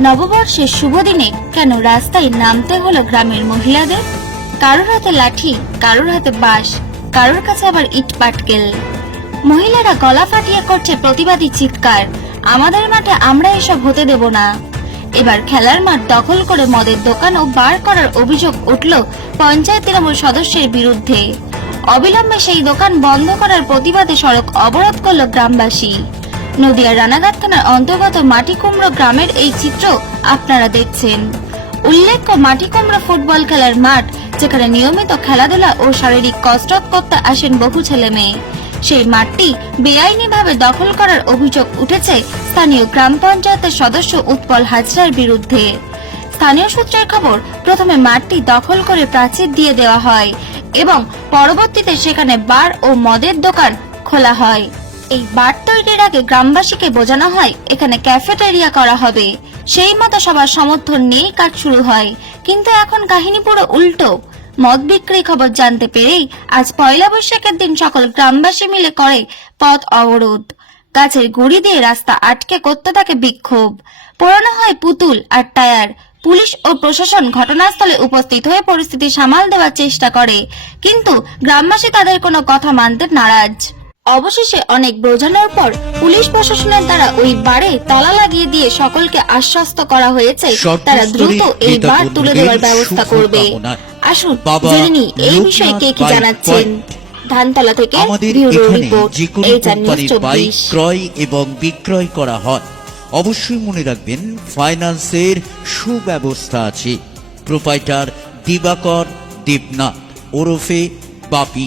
নববর্ষের শুভ দিনে কেন রাস্তায় নামতে হলো গ্রামের মহিলাদের? কারোর হাতে লাঠি, কারোর হাতে বাঁশ, কারোর কাছে আবার ইট পাটকেল। মহিলারা গলা ফাটিয়ে করছে প্রতিবাদী চিৎকার, আমাদের মাঠে আমরা এসব হতে দেব না। এবার খেলার মাঠ দখল করে মদের দোকান ও বার করার অভিযোগ উঠল পঞ্চায়েত তৃণমূল সদস্যের বিরুদ্ধে। অবিলম্বে সেই দোকান বন্ধ করার প্রতিবাদে সড়ক অবরোধ করল গ্রামবাসী। নদিয়ার রানাঘাট থানার অন্তর্গত মাটিকুমড়ো গ্রামের এই চিত্র আপনারা দেখছেন। উল্লেখ্য, মাটিকুমড়ো ফুটবল খেলার মাঠ, যেখানে নিয়মিত খেলাধুলা ও শারীরিক কসরত করতে আসেন বহু ছেলে মেয়ে। সেই মাঠটি বেআইনিভাবে দখল করার অভিযোগ উঠেছে স্থানীয় গ্রাম পঞ্চায়েতের সদস্য উৎপল হাজরার বিরুদ্ধে। স্থানীয় সূত্রের খবর, প্রথমে মাঠটি দখল করে প্রাচীর দিয়ে দেওয়া হয় এবং পরবর্তীতে সেখানে বার ও মদের দোকান খোলা হয়। এই বার তৈরির আগে গ্রামবাসীকে বোঝানো হয়, এখানে ক্যাফেটেরিয়া করা হবে। সেই মতো সবার সমর্থন নিয়েই কাজ শুরু হয়। কিন্তু এখন কাহিনী পুরো উল্টো। মদ বিক্রি খবর জানতে পেরেই আজ পয়লা বৈশাখের দিন সকল গ্রামবাসী মিলে করে পথ অবরোধ। গাছের গুড়ি দিয়ে রাস্তা আটকে করতে থাকে বিক্ষোভ। পোড়ানো হয় পুতুল আর টায়ার। পুলিশ ও প্রশাসন ঘটনাস্থলে উপস্থিত হয়ে পরিস্থিতি সামাল দেওয়ার চেষ্টা করে। কিন্তু গ্রামবাসী তাদের কোনো কথা মানতে নারাজ। অবশেষে অনেক বোঝানোর পর পুলিশ প্রশাসনের দ্বারা ওই বারে তালা লাগিয়ে দিয়ে সকলকে আশ্বস্ত করা হয়েছে। তারা দ্রুত এই বার তুলে দেওয়ার ব্যবস্থা করবে। আসুন জেনে এই বিষয়ে কে কি জানাচ্ছেন? ধানতলা থেকে আমাদের এখানে যে কোনো কোম্পানির বাইক ক্রয় এবং বিক্রয় করা হয় অবশ্যই মনে রাখবেন ফাইন্যান্সের সুব্যবস্থা আছে। প্রোপাইটার দিবাকর দেবনাথ ওরফে Bapi.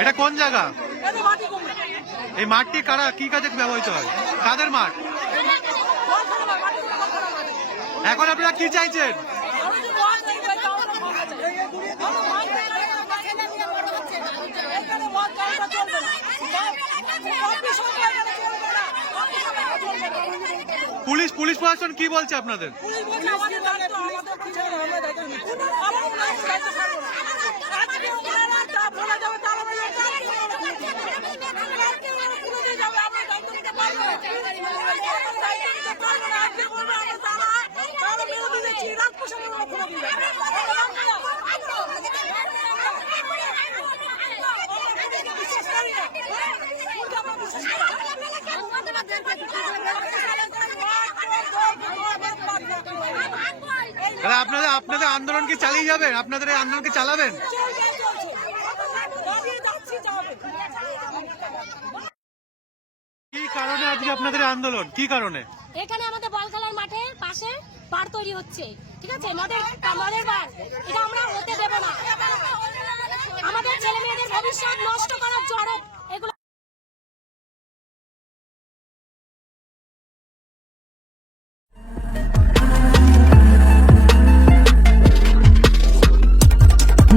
এটা কোন জায়গা? এই মাঠটি কারা কি কাজে ব্যবহৃত হয়? কাদের মাঠ। এখন আপনারা কি চাইছেন। পুলিশ পুলিশ প্রশাসন কি বলছে আপনাদের? আপনাদের আপনাদের আন্দোলন কি চালিয়ে যাবেন? আপনাদের এই আন্দোলন কি চালাবেন? কি কারণে আজকে আপনাদের আন্দোলন? কি কারণে? এখানে আমাদের বল খেলার মাঠে পাশে পার তৈরি হচ্ছে, ঠিক আছে? মদের মদের বার এটা আমরা হতে দেব না। আমাদের ছেলে মেয়েদের ভবিষ্যৎ নষ্ট করার জড়ো